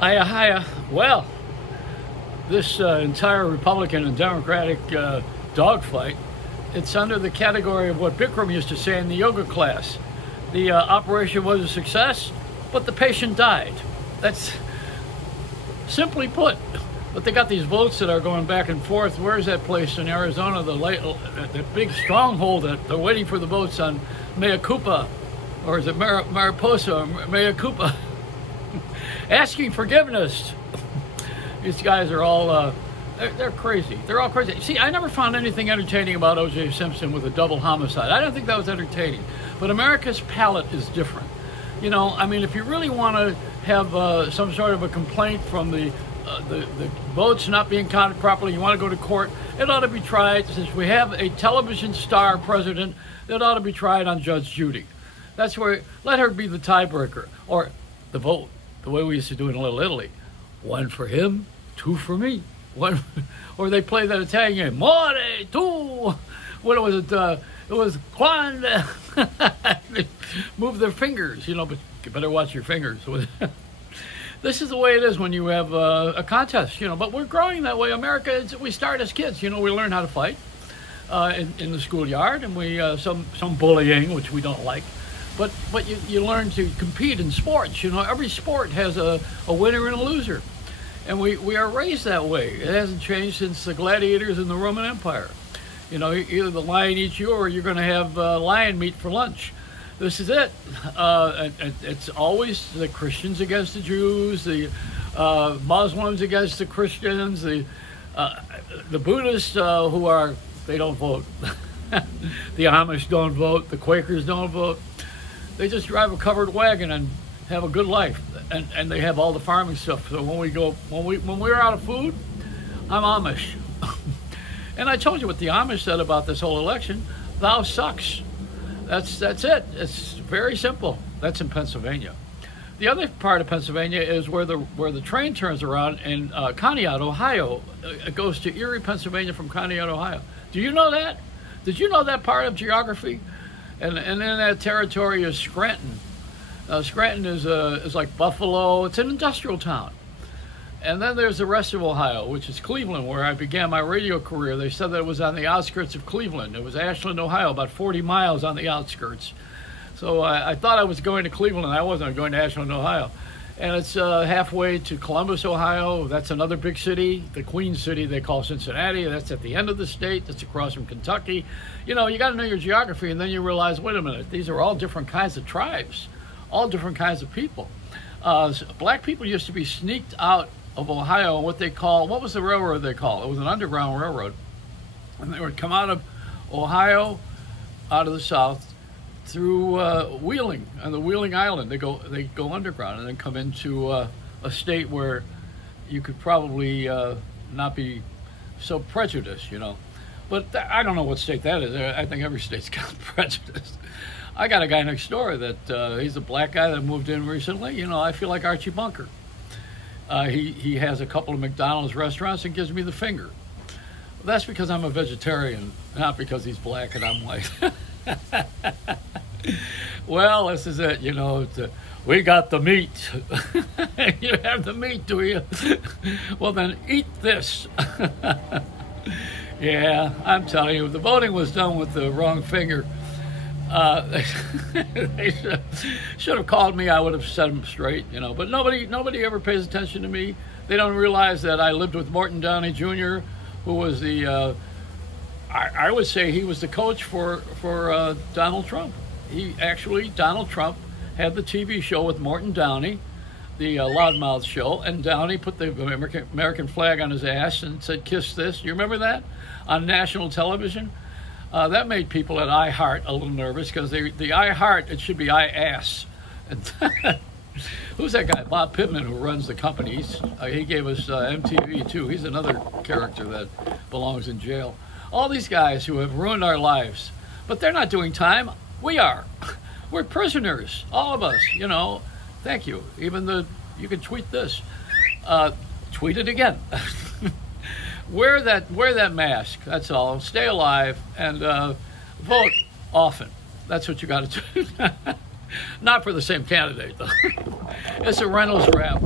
Hiya, hiya. Well, this entire Republican and Democratic dogfight, it's under the category of what Bikram used to say in the yoga class. The operation was a success, but the patient died. That's simply put. But they got these votes that are going back and forth. Where's that place in Arizona, the big stronghold that they're waiting for the votes on Mea Culpa, or is it Mariposa, or Mea Culpa? Asking forgiveness. These guys are all, they're crazy. They're all crazy. See, I never found anything entertaining about O.J. Simpson with a double homicide. I don't think that was entertaining. But America's palate is different. You know, I mean, if you really want to have some sort of a complaint from the votes not being counted properly, you want to go to court, it ought to be tried, since we have a television star president, it ought to be tried on Judge Judy. That's where, let her be the tiebreaker, or the vote, the way we used to do it in Little Italy. One for him, two for me. One, or they play that Italian game, more, two. What was it? It was quando. They move their fingers, you know, but you better watch your fingers. This is the way it is when you have a contest, you know, but we're growing that way. America, we start as kids, you know, we learn how to fight in the schoolyard, and we some bullying, which we don't like. But you learn to compete in sports. You know, every sport has a winner and a loser. And we are raised that way. It hasn't changed since the gladiators in the Roman Empire. You know, either the lion eats you or you're going to have lion meat for lunch. This is it. It's always the Christians against the Jews, the Muslims against the Christians, the Buddhists they don't vote. The Amish don't vote. The Quakers don't vote. They just drive a covered wagon and have a good life, and they have all the farming stuff. So when we're out of food, I'm Amish. And I told you what the Amish said about this whole election. Thou sucks. That's it. It's very simple. That's in Pennsylvania. The other part of Pennsylvania is where the train turns around in Conneaut, Ohio. It goes to Erie, Pennsylvania from Conneaut, Ohio. Do you know that? Did you know that part of geography? And in that territory is Scranton. Scranton is like Buffalo. It's an industrial town. And then there's the rest of Ohio, which is Cleveland, where I began my radio career. They said that it was on the outskirts of Cleveland. It was Ashland, Ohio, about 40 miles on the outskirts. So I thought I was going to Cleveland. I wasn't. I was going to Ashland, Ohio. And it's halfway to Columbus, Ohio. That's another big city. The Queen City they call Cincinnati. That's at the end of the state. That's across from Kentucky. You know, you got to know your geography, and then you realize, wait a minute, these are all different kinds of tribes, all different kinds of people. Black people used to be sneaked out of Ohio, what was the railroad they called? It was an underground railroad. And they would come out of Ohio, out of the south, through Wheeling, on the Wheeling Island. They go underground and then come into a state where you could probably not be so prejudiced, you know. But I don't know what state that is. I think every state's got prejudice. I got a guy next door that he's a black guy that moved in recently. You know, I feel like Archie Bunker. He has a couple of McDonald's restaurants and gives me the finger. That's because I'm a vegetarian, not because he's black and I'm white. Well, this is it, you know. We got the meat. You have the meat, do you? Well, then eat this. Yeah, I'm telling you, if the voting was done with the wrong finger, they should have called me. I would have set them straight, you know. But nobody ever pays attention to me. They don't realize that I lived with Morton Downey Jr., who was the I would say he was the coach for Donald Trump. Donald Trump had the TV show with Morton Downey, the Loudmouth show, and Downey put the American flag on his ass and said, "Kiss this." You remember that on national television? That made people at iHeart a little nervous, because the iHeart, it should be iAss. Who's that guy? Bob Pittman, who runs the company. He gave us MTV too. He's another character that belongs in jail. All these guys who have ruined our lives, but they're not doing time. We are. We're prisoners, all of us. You know. Thank you. Even you can tweet this. Tweet it again. Wear that mask. That's all. Stay alive and vote often. That's what you got to do. Not for the same candidate, though. It's a Reynolds wrap.